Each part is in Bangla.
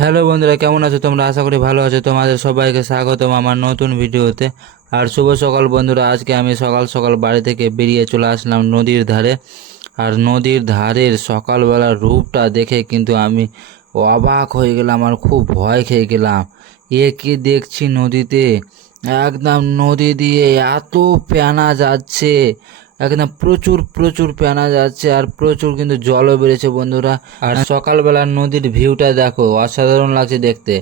হ্যালো বন্ধুরা, কেমন আছো তোমরা? আশা করি ভালো আছো। তোমাদের সবাইকে স্বাগতম আমার নতুন ভিডিওতে। আর শুভ সকাল বন্ধুরা। আজকে আমি সকাল সকাল বাড়ি থেকে বেরিয়ে চলে আসলাম নদীর ধারে। আর নদীর ধারের সকালবেলার রূপটা দেখে কিন্তু আমি অবাক হয়ে গেলাম আর খুব ভয় খেয়ে গেলাম। কি দেখছি নদীতে, একদম নদী দিয়ে এত ফেনা যাচ্ছে, একদম প্রচুর প্রচুর ফেনা যাচ্ছে আর প্রচুর কিন্তু জলও বেড়েছে বন্ধুরা। আর সকালবেলার নদীর ভিউটা দেখো, অসাধারণ লাগছে দেখতে।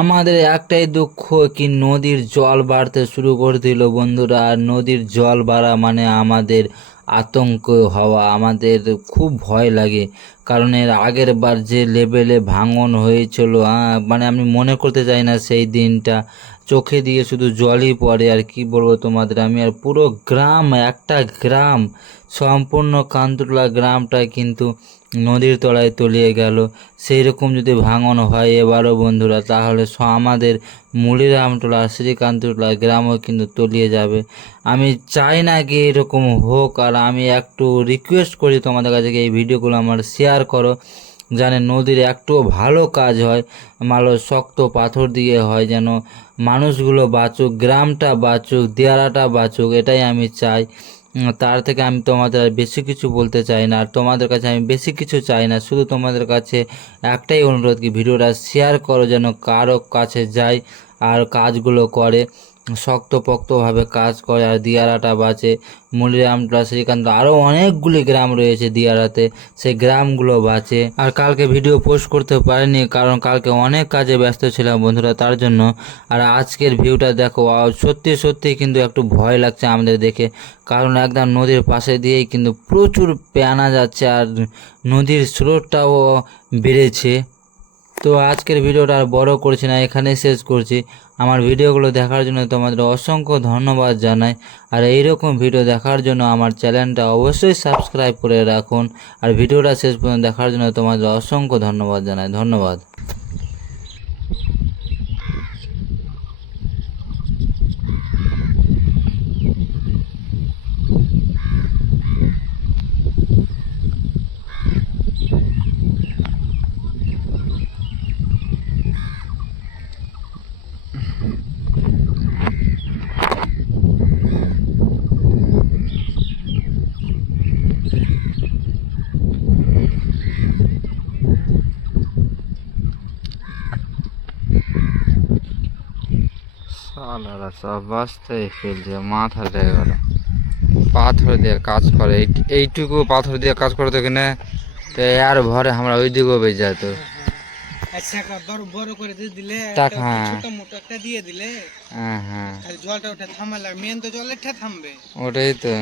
আমাদের একটাই দুঃখ কি নদীর জল বাড়তে শুরু করে দিল বন্ধুরা। আর নদীর জল বাড়া মানে আমাদের আতঙ্ক হওয়া, আমাদের খুব ভয় লাগে। কারণ এর আগের বার যে লেভেলে ভাঙন হয়েছিল, মানে আমি মনে করতে চাই না সেই দিনটা। চোখে দিয়ে শুধু জলই পড়ে। আর কি বলবো তোমাদের, আমি আর পুরো গ্রাম, একটা গ্রাম সম্পূর্ণ কান্তলা গ্রামটা কিন্তু নদীর তলায় তলিয়ে গেল। সেই রকম যদি ভাঙন হয় এবারও বন্ধুরা, তাহলে আমাদের মুলিরামটোলা শ্রীকান্তটোলা গ্রামও কিন্তু তলিয়ে যাবে। আমি চাই না কি এরকম হোক। আর আমি একটু রিকোয়েস্ট করি তোমাদের কাছে এই ভিডিওগুলো আমার শেয়ার করো, যেন নদীর একটু ভালো কাজ হয়, ভালো শক্ত পাথর দিয়ে হয়, যেন মানুষগুলো বাঁচুক, গ্রামটা বাঁচুক, দেয়ালাটা বাঁচুক, এটাই আমি চাই। তার থেকে আমি তোমাদের আর বেশি কিছু বলতে চাই না। আর তোমাদের কাছে আমি বেশি কিছু চাই না, শুধু তোমাদের কাছে একটাই অনুরোধ কি ভিডিওটা শেয়ার করো, যেন কারো কাছে যায় আর কাজগুলো করে, শক্তপোক্তভাবে কাজ করে আর দিয়ারাটা বাঁচে। মুলিরামটোলা শ্রীকান্ত আরও অনেকগুলি গ্রাম রয়েছে দিয়ারাতে, সেই গ্রামগুলো বাঁচে। আর কালকে ভিডিও পোস্ট করতে পারিনি কারণ কালকে অনেক কাজে ব্যস্ত ছিলাম বন্ধুরা, তার জন্য। আর আজকের ভিউটা দেখো, সত্যি সত্যি কিন্তু একটু ভয় লাগছে আমাদের দেখে। কারণ একদম নদীর পাশে দিয়েই কিন্তু প্রচুর পেয়ানা যাচ্ছে আর নদীর স্রোতটাও বেড়েছে। তো আজকের ভিডিওটা আর বড় করছি না, এখানেই শেষ করছি। আমার ভিডিওগুলো দেখার জন্য তোমাদের অসংখ্য ধন্যবাদ জানাই। আর এইরকম ভিডিও দেখার জন্য আমার চ্যানেলটা অবশ্যই সাবস্ক্রাইব করে রাখুন। আর ভিডিওটা শেষ পর্যন্ত দেখার জন্য তোমাদের অসংখ্য ধন্যবাদ জানাই। ধন্যবাদ। শালারা সব বাস্তায় ফেলছে, মাথা লেগে গেল। পাথর দিয়ে কাজ করে, এইটুকু পাথর দিয়ে কাজ করে তো এখানে, তো আর ভরে আমরা ওই দিকেও বেজে যেত। আচ্ছা একটা বড় করে দিয়ে দিলে, টাক, একটা হ্যাঁ ছোট মোটো একটা দিয়ে দিলে, হ্যাঁ হ্যাঁ, খালি জলটা ওটা থামালে, মেন তো জলটা থামবে। ওটাই তো।